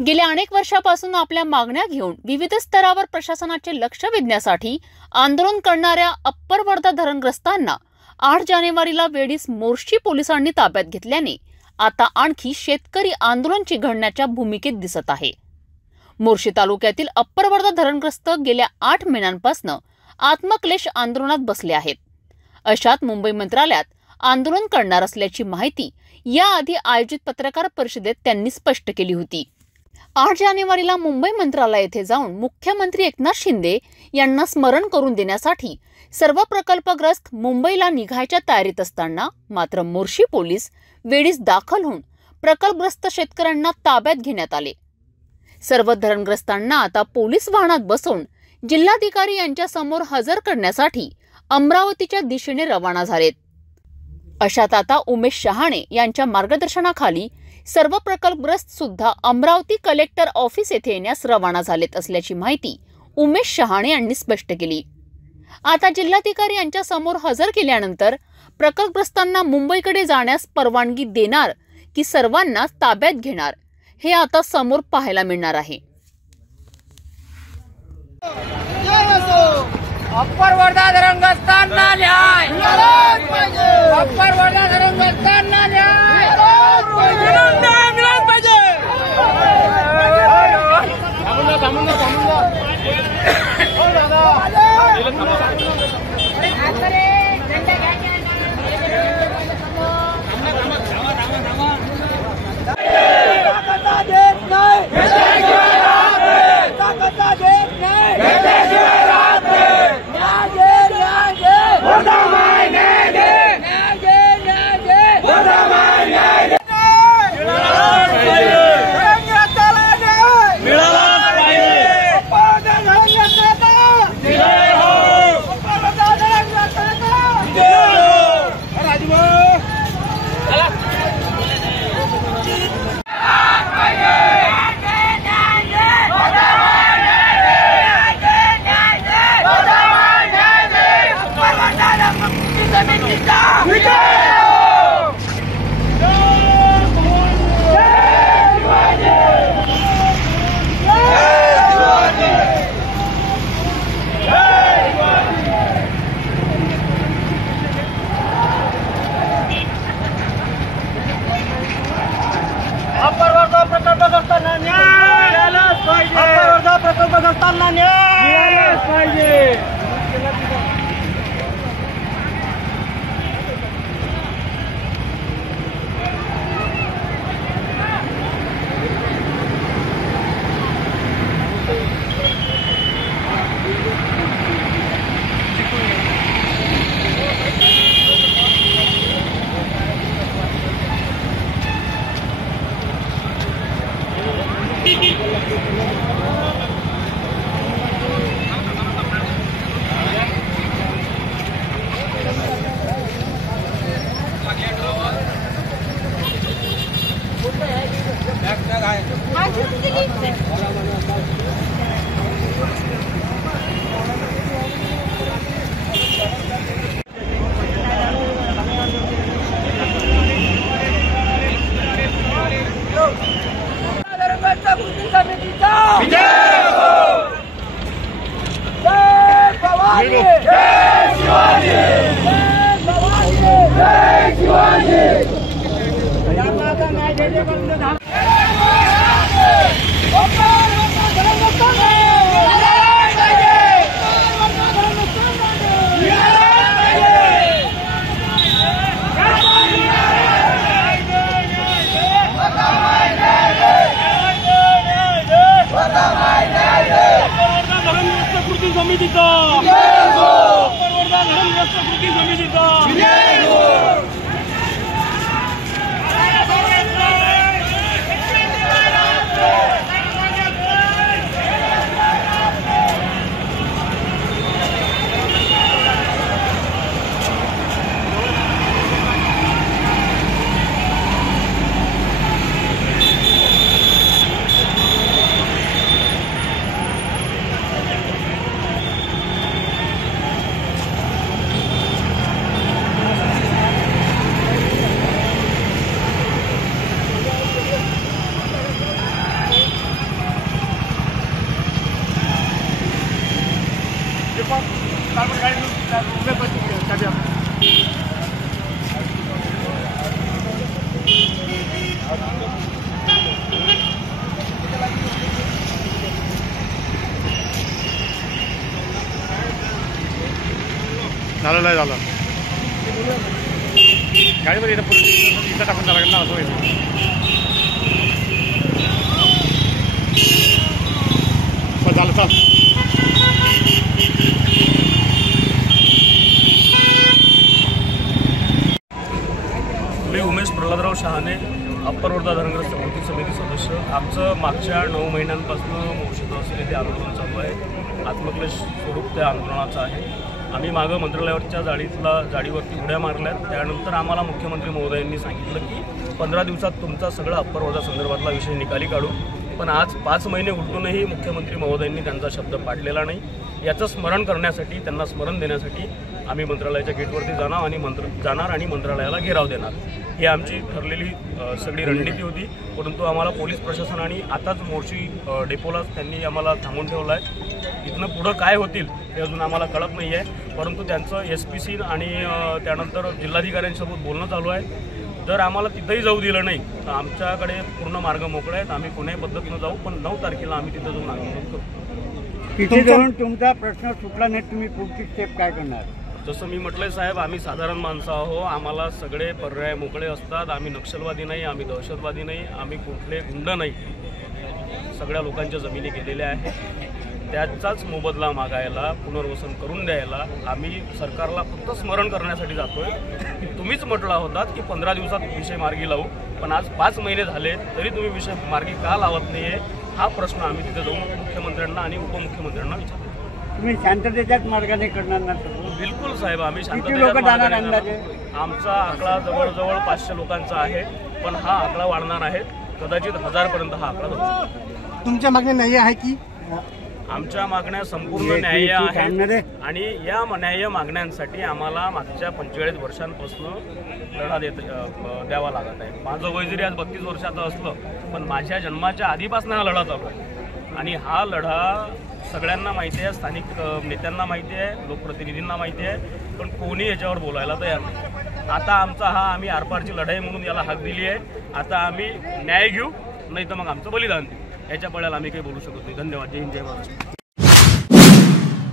गेल्या अनेक वर्षापासून आपल्या मागण्या घेऊन विविध स्तरावर प्रशासनाचे लक्ष वेधण्यासाठी आंदोलन करणाऱ्या अप्पर वर्धा धरणग्रस्तांना 8 जानेवारीला वेळीच मोर्शी पोलिसांनी ताब्यात घेतल्याने आता आणखी शेतकरी आंदोलन चिघळण्याच्या भूमिकेत दिसत आहे। मोर्शी तालुक्यातील अप्पर वर्धा धरणग्रस्त गेल्या 8 महिन्यांपासून आत्मक्लेश आंदोलनात बसले आहेत। अशात मुंबई मंत्रालयात आंदोलन करणार असल्याची माहिती याआधी आयोजित पत्रकार परिषदेत त्यांनी स्पष्ट केली होती। 8 जानेवारीला मुंबई मंत्रालय येथे जाऊन मुख्यमंत्री एकनाथ शिंदे यांना स्मरण करून देण्यासाठी सर्व प्रकल्पग्रस्त मुंबईला निघायच्या तयारीत असताना मात्र मोर्शी पोलीस वेळीच दाखल होऊन प्रकल्पग्रस्त शेतकऱ्यांना ताब्यात घेण्यात आले। सर्व धरणग्रस्तांना आता पोलीस वाहनात बसवून जिल्हाधिकारी यांच्या समोर हजर करण्यासाठी अमरावतीच्या दिशेने रवाना झालेत। अशात आता उमेश शहाणे यांच्या मार्गदर्शनाखाली सर्व प्रकल्पग्रस्त सुद्धा अमरावती कलेक्टर ऑफिस येथे येण्यास रवाना झालेत असल्याची माहिती उमेश शहाणे यांनी स्पष्ट केली। आता जिल्हाधिकारी यांच्या समोर हजर केल्यानंतर प्रकल्पग्रस्तांना मुंबईकडे जाण्यास परवानगी देणार की सर्वांना ताब्यात घेणार हे आता समोर पाहायला मिळणार आहे। अप्पर वर्धा धरणग्रस्तांना न्याय मिळालाच पाहिजे। अप्पर वर्धा धरणग्रस्तांना न्याय मिळालाच पाहिजे। अप्पर वर्धा प्रकल्पग्रस्तांना न्याय मिळालाच पाहिजे। अप्पर वर्धा प्रकल्पग्रस्तांना न्याय मिळालाच पाहिजे। झालं नाही झालं गाडीमध्ये इथं पुढे इथं टाकून झाला ना असं व्हायचं झालं चाल मी उमेश प्रल्हादराव शहाणे अप्पर वर्धा धरणग्रस्त कृती समिती सदस्य. आमचं मागच्या 9 महिन्यांपासून मोर्शी तहसील येथे आंदोलन चालू आहे. आत्मक्लेश स्वरूप त्या आंदोलनाचं आहे. आम्ही मागं मंत्रालयावरच्या जाळीवरती उड्या मारल्यात. त्यानंतर आम्हाला मुख्यमंत्री महोदयांनी सांगितलं की 15 दिवसात तुमचा सगळा अप्पर वर्धा संदर्भातला विषय निकाली काढू. पण आज 5 महिने उलटूनही मुख्यमंत्री महोदयांनी त्यांचा शब्द पाळलेला नाही. याचं स्मरण करण्यासाठी, त्यांना स्मरण देण्यासाठी आम्ही मंत्रालयाच्या गेटवरती जाणार आणि मंत्रालयाला घेराव देणार. ही आमची ठरलेली सगळी रणनीती होती. परंतु आम्हाला पोलीस प्रशासनाने आताच मोर्शी डेपोला त्यांनी आम्हाला थांबवून ठेवलं आहे. इथनं पुढं काय होतील हे अजून आम्हाला कळत नाही आहे. परंतु त्यांचं SPC आणि त्यानंतर जिल्हाधिकाऱ्यांसोबत बोलणं चालू आहे. जर आम्हाला तिथंही जाऊ दिलं नाही तर आमच्याकडे पूर्ण मार्ग मोकळे आहेत. आम्ही कोण्याही पद्धतीनं जाऊ, पण 9 तारखेला आम्ही तिथं जाऊन आंदोलन करू. तिथे जाऊन तुमचा प्रश्न सुटला नाही, तुम्ही पुढची स्टेप काय करणार? जसं मी म्हटलंय साहेब, आम्ही साधारण माणसं आहो. आम्हाला सगळे पर्याय मोकळे असतात. आम्ही नक्षलवादी नाही, आम्ही दहशतवादी नाही, आम्ही कुठले गुंड नाही. सगळ्या लोकांच्या जमिनी गेलेल्या आहेत. त्याचाच मोबदला मागायला, पुनर्वसन करून द्यायला आम्ही सरकारला फक्त स्मरण करण्यासाठी जातोय की तुम्हीच म्हटला होतात की 15 दिवसात विषय मार्गी लावू. पण आज 5 महिने झाले तरी तुम्ही विषय मार्गी का लावत नाहीये, हा प्रश्न आम्ही तिथे जाऊन मुख्यमंत्र्यांना आणि उपमुख्यमंत्र्यांना विचारतो. तुम्ही शांततेच्याच मार्गाने करणार ना? बिलकुल साहेब, आम्ही किती लोक जाणार अंदाजे? आमचा आकडा जवळजवळ 500 लोकांचा आहे. पण हा आकडा वाढणार आहे. कदाचित 1000 पर्यंत हा आकडा जाऊ. तुमच्या मागण्या न्याय्य आहे की? आमच्या मागण्या संपूर्ण न्याय्य आहेत. आणि या न्याय्य मागण्यांसाठी आम्हाला मागच्या 45 वर्षांपासून लढा द्यावा लागत आहे. माझं वय जरी आज 32 वर्षाचं असलं, पण माझ्या जन्माच्या आधीपासून हा लढा चालू आहे. आणि हा लढा सगळ्यांना माहिती आहे, स्थानिक नेत्यांना माहिती आहे, लोकप्रतिनिधींना माहिती आहे, पण कोणी याच्यावर बोलायला तयार नाही. आता आमचा हा आम्ही आरपारची लढाई म्हणून याला हाक दिली आहे. आता आम्ही न्याय घेऊ, नाही तर मग आमचं बलिदान देऊ. याच्या पळ्याला आम्ही काही बोलू शकत नाही. धन्यवाद. जय हिंद, जय महाराष्ट्र.